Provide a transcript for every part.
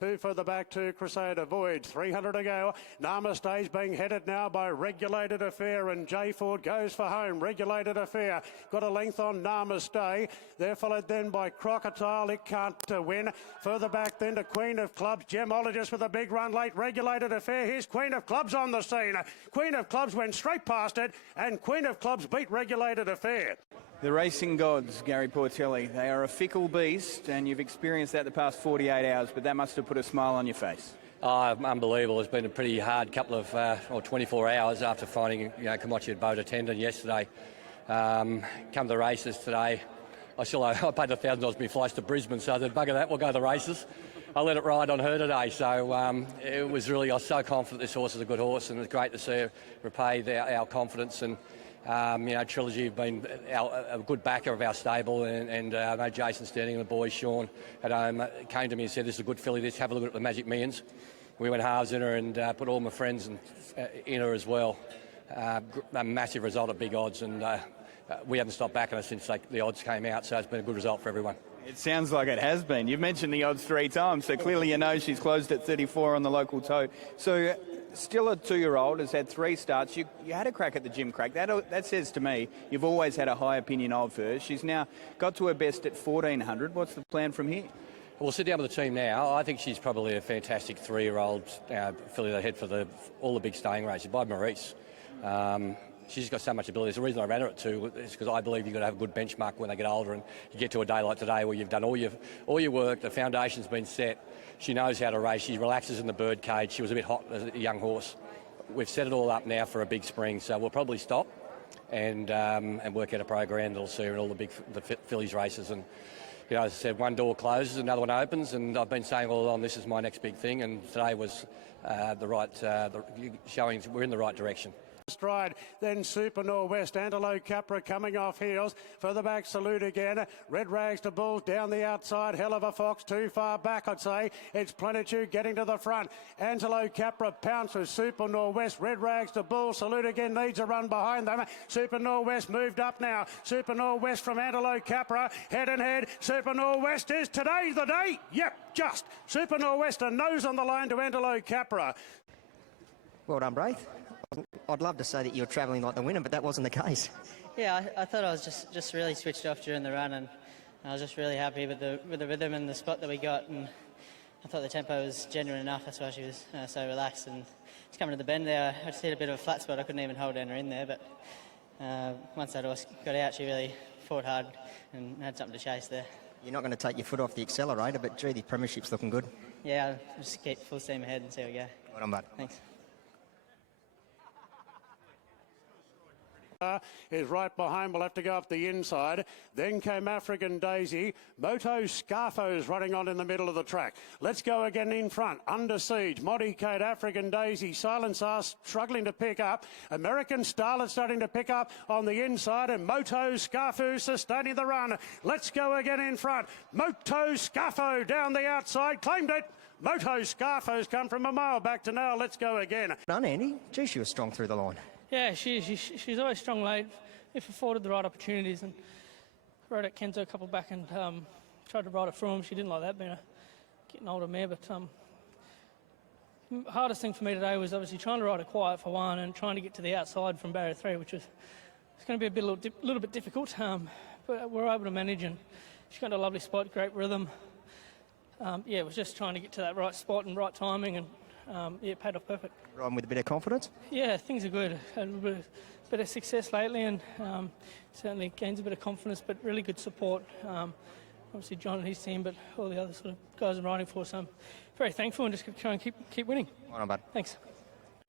Two further back to Crusader Voyage, 300 to go. Namaste's being headed now by Regulated Affair, and J Ford goes for home. Regulated Affair got a length on Namaste. They're followed then by Crocodile. It can't win. Further back then to Queen of Clubs. Gemologist with a big run late. Regulated Affair. Here's Queen of Clubs on the scene. Queen of Clubs went straight past it, and Queen of Clubs beat Regulated Affair. The racing gods, Gary Portelli, they are a fickle beast, and you've experienced that the past 48 hours, but that must have put a smile on your face. Oh, unbelievable. It's been a pretty hard couple of, 24 hours after finding, Kamachi at boat attendant yesterday. Come to the races today. I paid $1,000 for my flights to Brisbane, so I said, bugger that, we'll go to the races. I let it ride on her today, so it was really, I was so confident this horse is a good horse, and it was great to see her repay our confidence. And Trilogy have been a good backer of our stable, and I know Jason Standing and the boys, Sean, at home, came to me and said, this is a good filly, let's have a look at the Magic Millions. We went halves in her and put all my friends in her as well. A massive result at big odds, and we haven't stopped backing her since the odds came out, so it's been a good result for everyone. It sounds like it has been. You've mentioned the odds 3 times, so clearly you know she's closed at 34 on the local tote. So still a 2-year-old, has had 3 starts. You had a crack at the Jim Crack. That says to me you've always had a high opinion of her. She's now got to her best at 1,400. What's the plan from here? We'll sit down with the team now. I think she's probably a fantastic 3-year-old filly that head for all the big staying races by Maurice. She's got so much ability. It's the reason I ran her at 2 is because I believe you've got to have a good benchmark when they get older, and you get to a day like today where you've done all your work, the foundation's been set. She knows how to race. She relaxes in the bird cage. She was a bit hot as a young horse. We've set it all up now for a big spring, so we'll probably stop and work out a program that'll see her in all the fillies races. And as I said, one door closes, another one opens, and I've been saying all along this is my next big thing, and today was showing we're in the right direction. Stride, then Super Norwest, Antelope Capra coming off heels. Further back, Salute again. Red Rags to Bulls down the outside. Hell of a Fox too far back, I'd say. It's Plenitude getting to the front. Antelope Capra pounces. Super Norwest. Red Rags to Bulls. Salute again needs a run behind them. Super Norwest moved up now. Super Norwest from Antelope Capra. Head and head. Super Norwest is today's the day. Yep, just. Super Norwest a nose on the line to Antelope Capra. Well done, Braith. I'd love to say that you're travelling like the winner, but that wasn't the case. Yeah, I thought I was just really switched off during the run, and I was just really happy with the rhythm and the spot that we got, and I thought the tempo was genuine enough. That's why she was so relaxed. And just coming to the bend there, I just hit a bit of a flat spot. I couldn't even hold her in there, but once that horse got out, she really fought hard and had something to chase there. You're not going to take your foot off the accelerator, but gee, the premiership's looking good. Yeah, I'll just keep full steam ahead and see how we go. Well done, bud. Thanks. Is right behind. We'll have to go up the inside. Then came African Daisy. Moto Scarfo's running on in the middle of the track. Let's go again in front. Under Siege. Moddy Kate, African Daisy. Silence Us struggling to pick up. American Starlet starting to pick up on the inside. And Moto Scarfo sustaining the run. Let's go again in front. Moto Scarfo down the outside. Claimed it. Moto Scarfo's come from a mile back to now. Let's go again. Done, Andy. Gee, she was strong through the line. Yeah, she's always strong late if afforded the right opportunities, and rode at Kenzo a couple back and tried to ride it through him. She didn't like that, being a getting older mare, but hardest thing for me today was obviously trying to ride it quiet for one and trying to get to the outside from barrier 3, which was going to be a little bit difficult, but we were able to manage, and she got a lovely spot, great rhythm. It was just trying to get to that right spot and right timing, and it paid off perfect. Riding with a bit of confidence? Yeah, things are good. Had a bit of success lately, and certainly gains a bit of confidence, but really good support. Obviously John and his team, but all the other sort of guys I'm riding for, so I'm very thankful and just try and keep winning. Well done, bud. Thanks.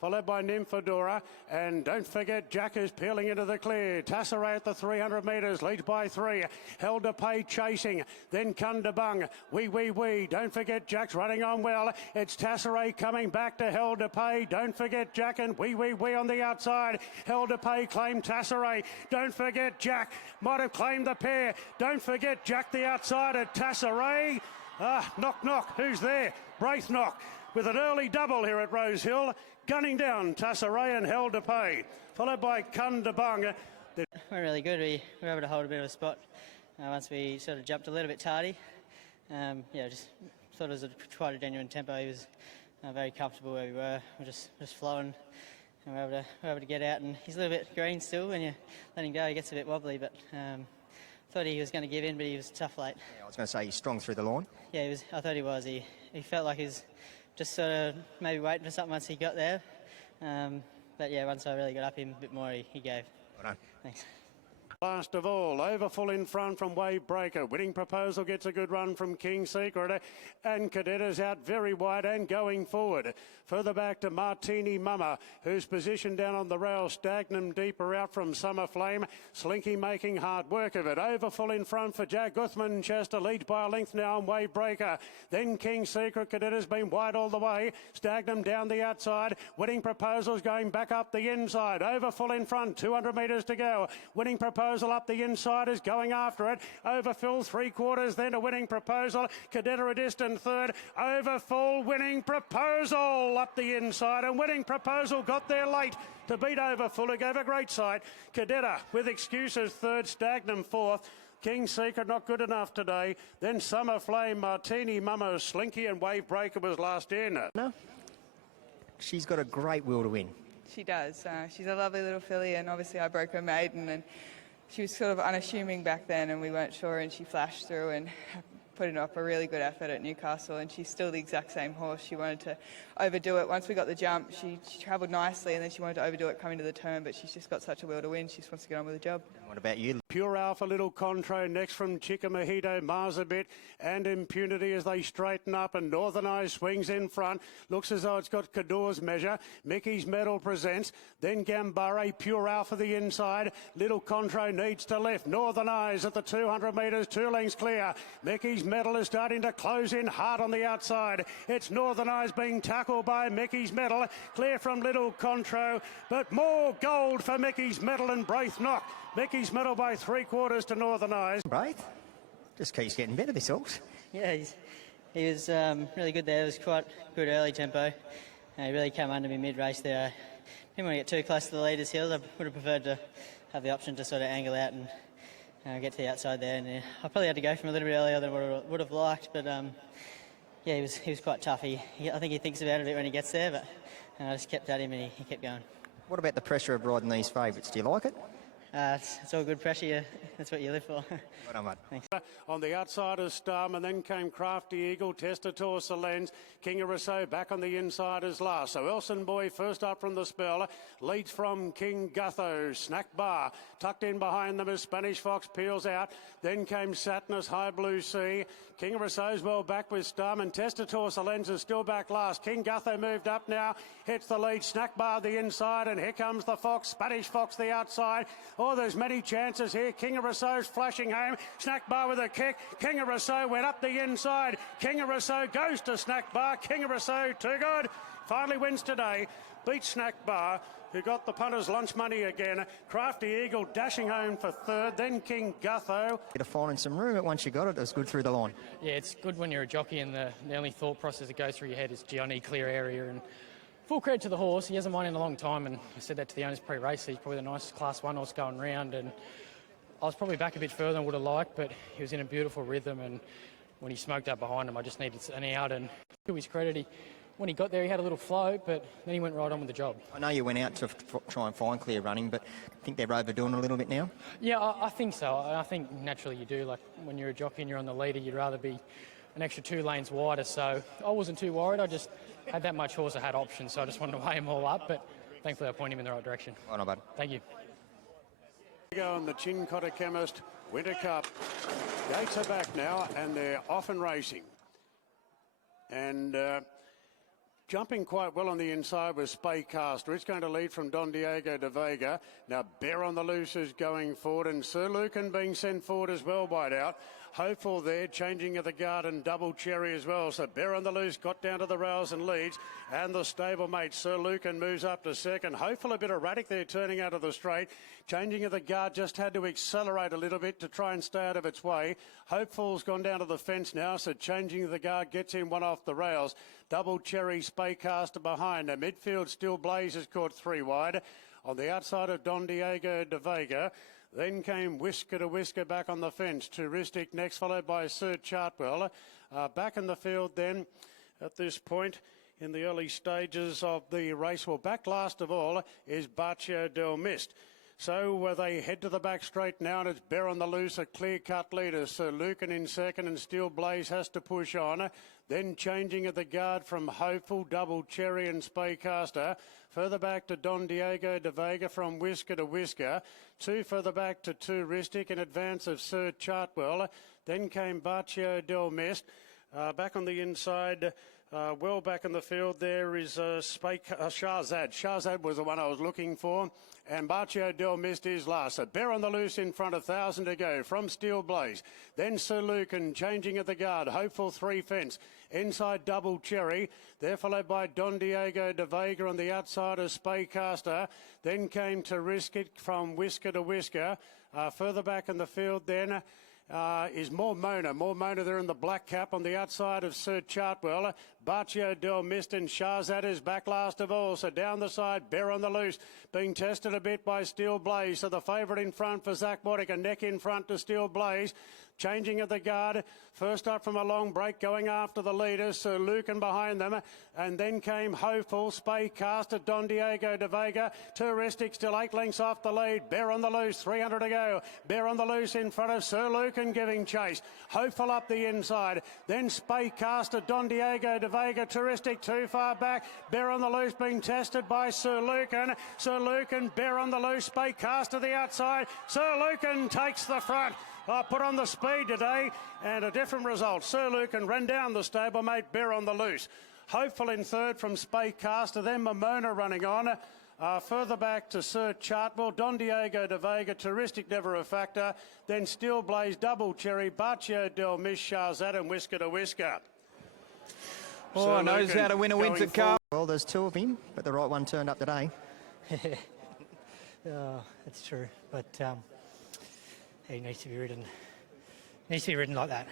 Followed by Nymphadora, and don't forget Jack is peeling into the clear. Tasseray at the 300 metres, leads by 3. Held to Pay chasing, then Kundabung. Wee. Don't forget Jack's running on well. It's Tasseray coming back to Held to Pay. Don't forget Jack and Wee on the outside. Held to Pay claimed Tasseray. Don't forget Jack might have claimed the pair. Don't forget Jack the outside at Tasseray. Knock. Who's there? Braith Nock with an early double here at Rosehill. Gunning down Tasseray and Held to Pay, followed by Kundabung. We're really good. We were able to hold a bit of a spot once we sort of jumped a little bit tardy. Just thought it was quite a genuine tempo. He was very comfortable where we were. We're just flowing, and we're able to get out. And he's a little bit green still. When you let him go, he gets a bit wobbly. But thought he was going to give in, but he was tough late. Yeah, I was going to say he's strong through the line. Yeah, he was. I thought he was. He felt like he was just sort of maybe waiting for something once he got there. But yeah, once I really got up him a bit more, he gave. Well done. Thanks. Last of all, Overfull in front from Wave Breaker. Winning Proposal gets a good run from King Secret. And Cadet is out very wide and going forward. Further back to Martini Mama, who's positioned down on the rail. Stagnum deeper out from Summer Flame. Slinky making hard work of it. Overfull in front for Jack Guthman. Chester leads by a length now on Wave Breaker. Then King Secret. Cadet has been wide all the way. Stagnum down the outside. Winning Proposal's going back up the inside. Overfull in front. 200 metres to go. Winning Proposal up the inside is going after it. Overfull 3/4, then a Winning Proposal. Cadet are a distant third. Overfull, Winning Proposal up the inside, and Winning Proposal got there late to beat Overfull, who gave a great sight. Cadetta with excuses third, Stagnum fourth. King Secret not good enough today. Then Summer Flame, Martini Mama, Slinky and Wave Breaker was last in. No, she's got a great will to win. She does. She's a lovely little filly, and obviously I broke her maiden, and she was sort of unassuming back then, and we weren't sure, and she flashed through and put in up a really good effort at Newcastle, and she's still the exact same horse. She wanted to overdo it. Once we got the jump, she travelled nicely, and then she wanted to overdo it coming to the turn, but she's just got such a will to win. She just wants to get on with the job. And what about you? Pure Alpha, Little Contro, next from Chickamahito, Mars a bit, and Impunity as they straighten up, and Northern Eyes swings in front. Looks as though it's got Cador's measure. Mickey's Medal presents, then Gambare, Pure Alpha the inside. Little Contro needs to lift. Northern Eyes at the 200 metres, 2 lengths clear. Mickey's Medal is starting to close in hard on the outside. It's Northern Eyes being tackled by Mickey's Medal, clear from Little Contro, but more gold for Mickey's Medal and Braith Nock. Mickey's Medal by 3/4 to Northern Eyes. Braith just keeps getting better, this horse. Yeah, he was really good there. It was quite good early tempo. He really came under me mid-race there. I didn't want to get too close to the leader's heels. I would have preferred to have the option to sort of angle out and get to the outside there. And I probably had to go from a little bit earlier than what I would have liked. But yeah, he was quite tough. I think he thinks about it a bit when he gets there. But I just kept at him and he kept going. What about the pressure of riding these favourites? Do you like it? It's all good pressure. Yeah. That's what you live for. Well done, mate. Thanks. On the outside is Starm, and then came Crafty Eagle, Testator, Salens, King of Rousseau back on the inside as last. So Elson Boy first up from the spell, leads from King Gutho. Snack Bar tucked in behind them as Spanish Fox peels out. Then came Saturnus, High Blue Sea. King of Rousseau's well back with Starm, and Testator, Salens is still back last. King Gutho moved up now, hits the lead. Snack Bar the inside, and here comes the Fox, Spanish Fox the outside. Oh, there's many chances here. King of Rousseau's flashing home. Snack Bar with a kick. King of Rousseau went up the inside. King of Rousseau goes to Snack Bar. King of Rousseau, too good. Finally wins today. Beats Snack Bar, who got the punter's lunch money again. Crafty Eagle dashing home for third. Then King Gutho. To find some room, but once you got it, it was good through the line. Yeah, it's good when you're a jockey and the only thought process that goes through your head is, gee, I need clear area. And full credit to the horse. He hasn't won in a long time, and I said that to the owners pre-race. He's probably the nicest Class 1 horse going round, and I was probably back a bit further than I would have liked, but he was in a beautiful rhythm, and when he smoked up behind him, I just needed an out, and to his credit, when he got there, he had a little flow, but then he went right on with the job. I know you went out to try and find clear running, but I think they're overdoing it a little bit now. Yeah, I think so. I think naturally you do. Like, when you're a jockey and you're on the leader, you'd rather be an extra 2 lanes wider, so I wasn't too worried. I just had that much horse, I had options, so I just wanted to weigh them all up, but thankfully I pointed him in the right direction. Well done, bud. Thank you. Go on the Cincotta Chemist Winter Cup. Gates are back now, and they're off and racing. And jumping quite well on the inside was Spaycaster. It's going to lead from Don Diego de Vega. Now Bear on the Loose is going forward, and Sir Lucan being sent forward as well, wide out. Hopeful there, changing of the guard, and Double Cherry as well. So Bear on the Loose got down to the rails and leads, and the stablemate Sir Lucan moves up to second. Hopeful a bit erratic there, turning out of the straight. Changing of the guard, just had to accelerate a little bit to try and stay out of its way. Hopeful's gone down to the fence now, so changing of the guard gets him one off the rails. Double Cherry, Spaycaster behind. The midfield still blazes, caught 3 wide. On the outside of Don Diego de Vega, then came Whisker to Whisker back on the fence. Touristic next, followed by Sir Chartwell. Back in the field then at this point in the early stages of the race. Well, back last of all is Baccio del Mist. So they head to the back straight now, and it's Bear on the Loose, a clear-cut leader. Sir Lucan in second, and Steel Blaze has to push on. Then changing at the guard from Hopeful, Double Cherry and Spaycaster. Further back to Don Diego de Vega from Whisker to Whisker. Two further back to Touristic in advance of Sir Chartwell. Then came Baccio del Mist. Back on the inside, well back in the field, there is Shahzad. Shahzad was the one I was looking for. And Baccio del Mist is last. So Bear on the Loose in front, 1,000 to go from Steel Blaze. Then Sir Lucan changing at the guard. Hopeful 3 fence. Inside Double Cherry. They're followed by Don Diego de Vega on the outside of Spaycaster. Then came to Risk It from Whisker to Whisker. Further back in the field then is More Mona there in the black cap on the outside of Sir Chartwell. Baccio del Mist and Shahzad is back last of all. So down the side, Bear on the Loose, being tested a bit by Steel Blaze. So the favourite in front for Zach Boddick, a neck in front to Steel Blaze. Changing at the guard, first up from a long break, going after the leaders, Sir Lucan behind them, and then came Hopeful, Spaycaster, Don Diego de Vega, Touristic still 8 lengths off the lead, Bear on the Loose, 300 to go, Bear on the Loose in front of Sir Lucan giving chase, Hopeful up the inside, then Spaycaster, Don Diego de Vega, Touristic too far back, Bear on the Loose being tested by Sir Lucan, Bear on the Loose, Spaycaster the outside, Sir Lucan takes the front. Put on the speed today, and a different result. Sir Lucan ran down the stablemate, Bear on the Loose. Hopeful in third from Spaycaster, then Momona running on. Further back to Sir Chartwell, Don Diego de Vega, Touristic never a factor. Then Steel Blaze, Double Cherry, Baccio del Mist, Shahzad and Whisker to Whisker. Oh, knows how to win a Winter Cup. Well, there's 2 of him, but the right one turned up today. Oh, that's true, but he needs to be ridden. Needs to be ridden like that.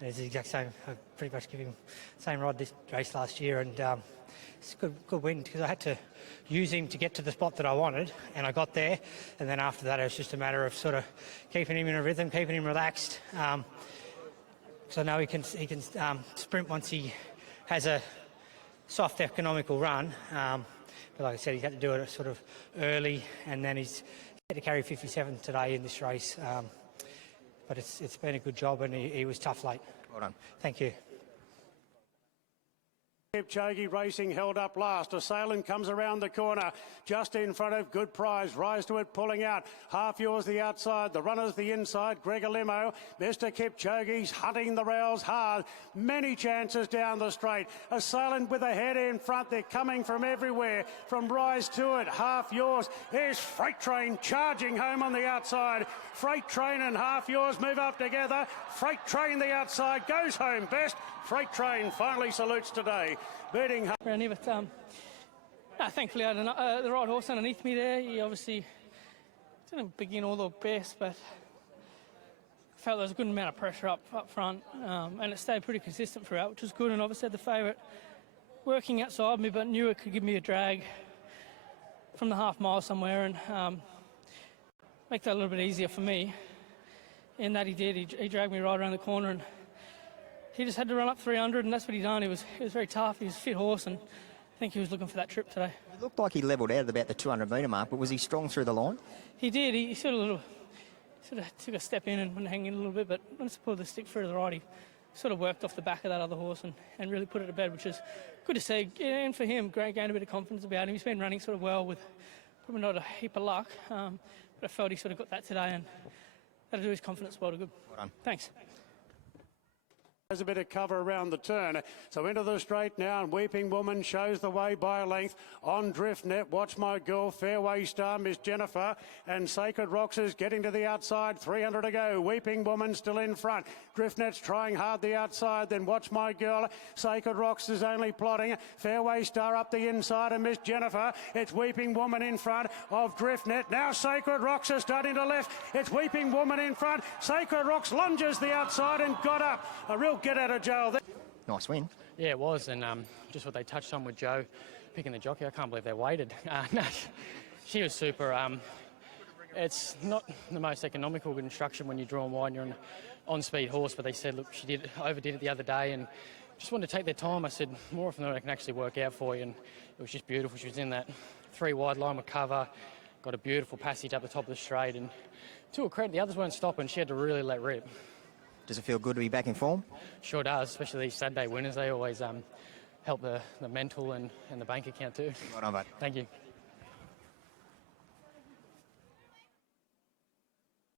And it's the exact same. I pretty much give him the same ride this race last year, and it's a good win because I had to use him to get to the spot that I wanted, and I got there. And then after that, it was just a matter of sort of keeping him in a rhythm, keeping him relaxed. So now he can sprint once he has a soft, economical run. But like I said, he had to do it sort of early, and then he's had to carry 57 today in this race. But it's been a good job, and he was tough late. Well done. Thank you. Kipchoge Racing held up last. Assailant comes around the corner, just in front of Good Prize. Rise to it, pulling out. Half Yours the outside, the runners the inside. Gregor Limo, Mr. Kipchoge's hunting the rails hard. Many chances down the straight. Assailant with a head in front. They're coming from everywhere. From Rise to it, Half Yours. Here's Freight Train charging home on the outside. Freight Train and Half Yours move up together. Freight Train the outside goes home best. Freight Train finally salutes today, beating around here, but thankfully I had the right horse underneath me there. He obviously didn't begin all the best, but I felt there was a good amount of pressure up front, and it stayed pretty consistent throughout, which was good. And obviously had the favourite working outside me, but knew it could give me a drag from the half mile somewhere and make that a little bit easier for me. And that he did. He dragged me right around the corner, and he just had to run up 300, and that's what he done. He was very tough. He was a fit horse, and I think he was looking for that trip today. It looked like he levelled out at about the 200-metre mark, but was he strong through the line? He did. He sort of took a step in and went hanging a little bit, but once he pulled the stick through to the right, he sort of worked off the back of that other horse and really put it to bed, which is good to see. And for him, gained a bit of confidence about him. He's been running sort of well with probably not a heap of luck, but I felt he sort of got that today, and that'll do his confidence well to good. Well done. Thanks. There's a bit of cover around the turn. So into the straight now, and Weeping Woman shows the way by a length. On Drift Net, Watch My Girl, Fairway Star, Miss Jennifer, and Sacred Rocks is getting to the outside. 300 to go. Weeping Woman still in front. Drift Net's trying hard the outside. Then Watch My Girl. Sacred Rocks is only plodding. Fairway Star up the inside, and Miss Jennifer. It's Weeping Woman in front of Drift Net. Now Sacred Rocks is starting to left. It's Weeping Woman in front. Sacred Rocks lunges the outside and got up. A real get out of jail there. Nice win. Yeah, it was, and just what they touched on with Joe picking the jockey, I can't believe they waited. No, she was super. It's not the most economical construction when you're drawn wide and you're on on-speed horse, but they said, look, she overdid it the other day and just wanted to take their time. I said, more often than not, I can actually work out for you, and it was just beautiful. She was in that 3 wide line with cover, got a beautiful passage up the top of the straight, and to her credit, the others weren't stopping. She had to really let rip. Does it feel good to be back in form? Sure does, especially these Saturday winners. They always help the mental and the bank account too. Well done, mate. Thank you.